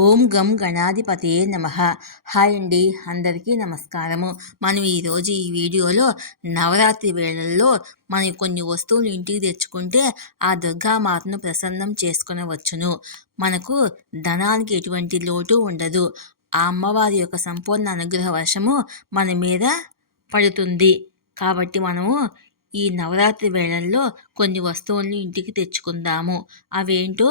ఓం గం గణాధిపతే నమ. హాయ్ అండి అందరికీ నమస్కారము. మనం ఈరోజు ఈ వీడియోలో నవరాత్రి వేళల్లో మనం కొన్ని వస్తువులు ఇంటికి తెచ్చుకుంటే ఆ దుర్గామాతను ప్రసన్నం చేసుకునవచ్చును. మనకు ధనానికి ఎటువంటి లోటు ఉండదు. ఆ అమ్మవారి యొక్క సంపూర్ణ అనుగ్రహ వర్షము మన మీద పడుతుంది. కాబట్టి మనము ఈ నవరాత్రి వేళల్లో కొన్ని వస్తువులను ఇంటికి తెచ్చుకుందాము. అవేంటో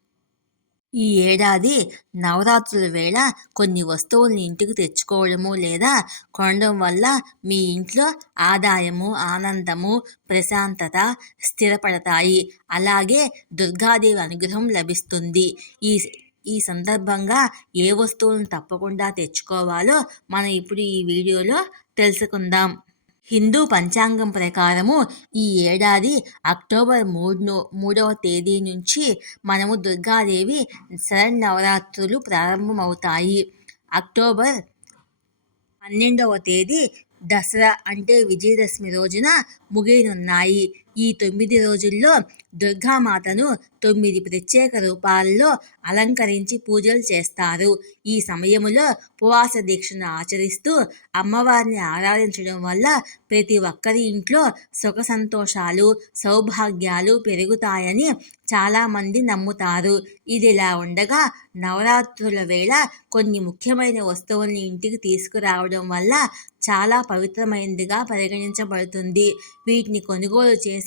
ఈ ఏడాది నవరాత్రుల వేళ కొన్ని వస్తువుల్ని ఇంటికి తెచ్చుకోవడము లేదా కొనడం వల్ల మీ ఇంట్లో ఆదాయము ఆనందము ప్రశాంతత స్థిరపడతాయి. అలాగే దుర్గాదేవి అనుగ్రహం లభిస్తుంది. ఈ ఈ సందర్భంగా ఏ వస్తువులను తప్పకుండా తెచ్చుకోవాలో మనం ఇప్పుడు ఈ వీడియోలో తెలుసుకుందాం. హిందూ పంచాంగం ప్రకారము ఈ ఏడాది అక్టోబర్ మూడు మూడవ తేదీ నుంచి మనము దుర్గాదేవి శరన్నవరాత్రులు ప్రారంభమవుతాయి. అక్టోబర్ పన్నెండవ తేదీ దసరా అంటే విజయదశమి రోజున ముగియనున్నాయి. ఈ తొమ్మిది రోజుల్లో దుర్గామాతను తొమ్మిది ప్రత్యేక రూపాల్లో అలంకరించి పూజలు చేస్తారు. ఈ సమయములో ఉపవాస దీక్షను ఆచరిస్తూ అమ్మవారిని ఆరాధించడం వల్ల ప్రతి ఒక్కరి ఇంట్లో సుఖ సంతోషాలు సౌభాగ్యాలు పెరుగుతాయని చాలామంది నమ్ముతారు. ఇదిలా ఉండగా నవరాత్రుల వేళ కొన్ని ముఖ్యమైన వస్తువుల్ని ఇంటికి తీసుకురావడం వల్ల చాలా పవిత్రమైనదిగా పరిగణించబడుతుంది. వీటిని కొనుగోలు చేసి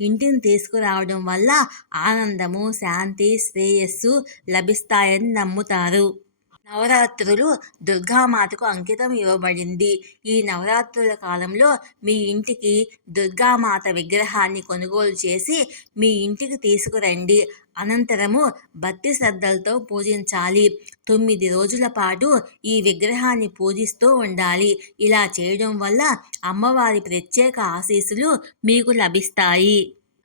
ఇంటిని తీసుకురావడం వల్ల ఆనందము శాంతి శ్రేయస్సు లభిస్తాయని నమ్ముతారు. నవరాత్రులు దుర్గామాతకు అంకితం ఇవ్వబడింది. ఈ నవరాత్రుల కాలంలో మీ ఇంటికి దుర్గామాత విగ్రహాన్ని కొనుగోలు చేసి మీ ఇంటికి తీసుకురండి. అనంతరము భక్తి శ్రద్ధలతో పూజించాలి. తొమ్మిది రోజుల పాటు ఈ విగ్రహాన్ని పూజిస్తూ ఉండాలి. ఇలా చేయడం వల్ల అమ్మవారి ప్రత్యేక ఆశీస్సులు మీకు లభిస్తాయి.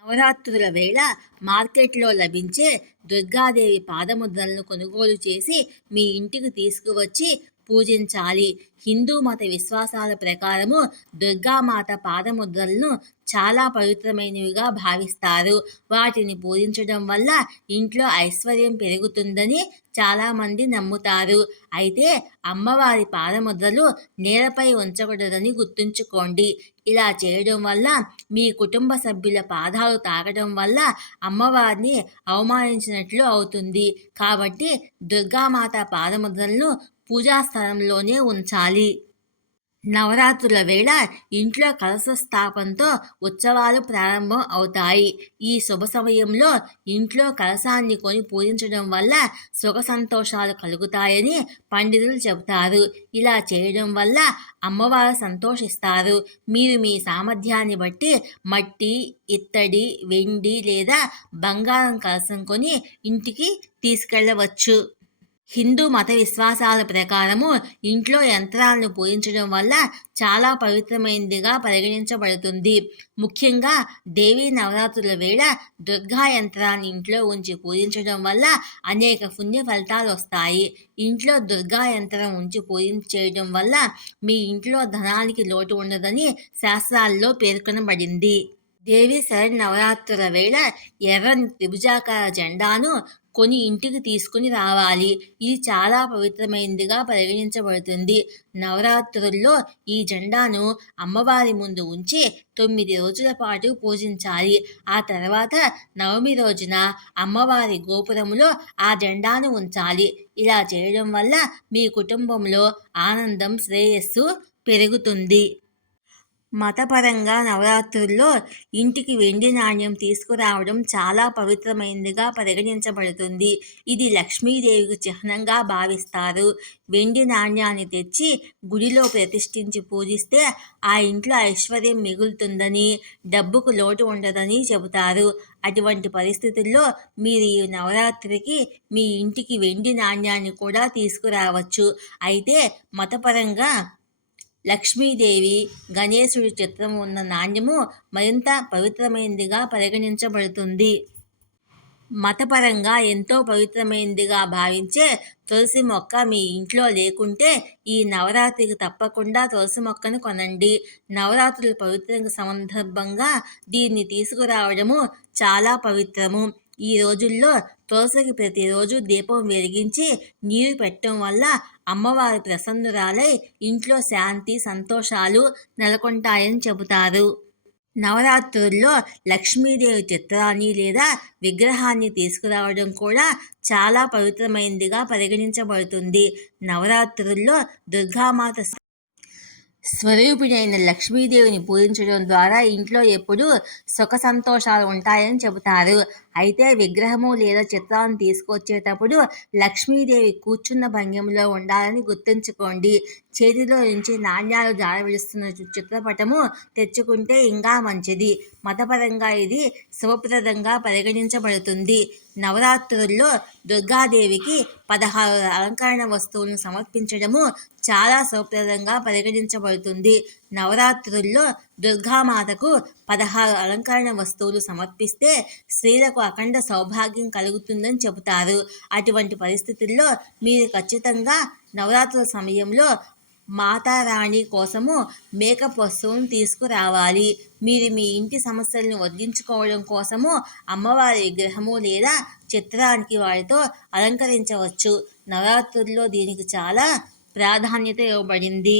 నవరాత్రుల వేళ మార్కెట్లో లభించే దుర్గాదేవి పాదముద్రలను కొనుగోలు చేసి మీ ఇంటికి తీసుకువచ్చి పూజించాలి. హిందూ మత విశ్వాసాల ప్రకారము దుర్గామాత పాదముద్రలను చాలా పవిత్రమైనవిగా భావిస్తారు. వాటిని పూజించడం వల్ల ఇంట్లో ఐశ్వర్యం పెరుగుతుందని చాలామంది నమ్ముతారు. అయితే అమ్మవారి పాదముద్రలు నేలపై ఉంచకూడదని గుర్తుంచుకోండి. ఇలా చేయడం వల్ల మీ కుటుంబ సభ్యుల పాదాలు తాగడం వల్ల అమ్మవారిని అవమానించినట్లు అవుతుంది. కాబట్టి దుర్గామాత పాదముద్రలను పూజాస్థలంలోనే ఉంచాలి. నవరాత్రుల వేళ ఇంట్లో కలశ స్థాపనతో ఉత్సవాలు ప్రారంభం అవుతాయి. ఈ శుభ సమయంలో ఇంట్లో కలశాన్ని కొని పూజించడం వల్ల సుఖ సంతోషాలు కలుగుతాయని పండితులు చెబుతారు. ఇలా చేయడం వల్ల అమ్మవారు సంతోషిస్తారు. మీరు మీ సామర్థ్యాన్ని బట్టి మట్టి ఇత్తడి వెండి లేదా బంగారం కలసం కొని ఇంటికి తీసుకెళ్ళవచ్చు హిందూ మత విశ్వాసాల ప్రకారము ఇంట్లో యంత్రాలను పూజించడం వల్ల చాలా పవిత్రమైనదిగా పరిగణించబడుతుంది. ముఖ్యంగా దేవీ నవరాత్రుల వేళ దుర్గా యంత్రాన్ని ఇంట్లో ఉంచి పూజించడం వల్ల అనేక పుణ్య ఫలితాలు వస్తాయి. ఇంట్లో దుర్గా యంత్రం ఉంచి పూజించేయడం వల్ల మీ ఇంట్లో ధనానికి లోటు ఉండదని శాస్త్రాల్లో పేర్కొనబడింది. దేవి శరణ్ నవరాత్రుల వేళ ఎర్రని త్రిభుజాకార జెండాను కొని ఇంటికి తీసుకుని రావాలి. ఇది చాలా పవిత్రమైనదిగా పరిగణించబడుతుంది. నవరాత్రుల్లో ఈ జెండాను అమ్మవారి ముందు ఉంచి తొమ్మిది రోజుల పాటు పూజించాలి. ఆ తర్వాత నవమి రోజున అమ్మవారి గోపురములో ఆ జెండాను ఉంచాలి. ఇలా చేయడం వల్ల మీ కుటుంబంలో ఆనందం శ్రేయస్సు పెరుగుతుంది. మతపరంగా నవరాత్రుల్లో ఇంటికి వెండి నాణ్యం తీసుకురావడం చాలా పవిత్రమైనదిగా పరిగణించబడుతుంది. ఇది లక్ష్మీదేవికి చిహ్నంగా భావిస్తారు. వెండి నాణ్యాన్ని తెచ్చి గుడిలో ప్రతిష్ఠించి పూజిస్తే ఆ ఇంట్లో ఐశ్వర్యం మిగులుతుందని డబ్బుకు లోటు ఉండదని చెబుతారు. అటువంటి పరిస్థితుల్లో మీరు ఈ నవరాత్రికి మీ ఇంటికి వెండి నాణ్యాన్ని కూడా తీసుకురావచ్చు. అయితే మతపరంగా లక్ష్మీదేవి గణేశుడి చిత్రం ఉన్న నాణ్యము మరింత పవిత్రమైనదిగా పరిగణించబడుతుంది. మతపరంగా ఎంతో పవిత్రమైనదిగా భావించే తులసి మొక్క మీ ఇంట్లో లేకుంటే ఈ నవరాత్రికి తప్పకుండా తులసి మొక్కను కొనండి. నవరాత్రుల పవిత్ర సందర్భంగా దీన్ని తీసుకురావడము చాలా పవిత్రము. ఈ రోజుల్లో తులసికి ప్రతిరోజు దీపం వెలిగించి నీరు పెట్టడం వల్ల అమ్మవారి ప్రసన్నురాలై ఇంట్లో శాంతి సంతోషాలు నెలకొంటాయని చెబుతారు. నవరాత్రుల్లో లక్ష్మీదేవి చిత్రాన్ని లేదా విగ్రహాన్ని తీసుకురావడం కూడా చాలా పవిత్రమైనదిగా పరిగణించబడుతుంది. నవరాత్రుల్లో దుర్గామాత స్వరూపిణైన లక్ష్మీదేవిని పూజించడం ద్వారా ఇంట్లో ఎప్పుడూ సుఖ సంతోషాలు ఉంటాయని చెబుతారు. అయితే విగ్రహము లేదా చిత్రాన్ని తీసుకొచ్చేటప్పుడు లక్ష్మీదేవి కూర్చున్న భంగిమలో ఉండాలని గుర్తుంచుకోండి. చేతిలో నుంచి నాణ్యాలు జారవిడుస్తున్న చిత్రపటము తెచ్చుకుంటే ఇంకా మంచిది. మతపరంగా ఇది శుభప్రదంగా పరిగణించబడుతుంది. నవరాత్రుల్లో దుర్గాదేవికి పదహారు అలంకరణ వస్తువులను సమర్పించడము చాలా శుభప్రదంగా పరిగణించబడుతుంది. నవరాత్రుల్లో దుర్గామాతకు పదహారు అలంకరణ వస్తువులు సమర్పిస్తే స్త్రీలకు అఖండ సౌభాగ్యం కలుగుతుందని చెబుతారు. అటువంటి పరిస్థితుల్లో మీరు ఖచ్చితంగా నవరాత్రుల సమయంలో మాతారాణి కోసము మేకప్ వస్తువును తీసుకురావాలి. మీరు మీ ఇంటి సమస్యలను వదిలించుకోవడం కోసము అమ్మవారి విగ్రహము లేదా చిత్రానికి వారితో అలంకరించవచ్చు. నవరాత్రుల్లో దీనికి చాలా ప్రాధాన్యత ఇవ్వబడింది.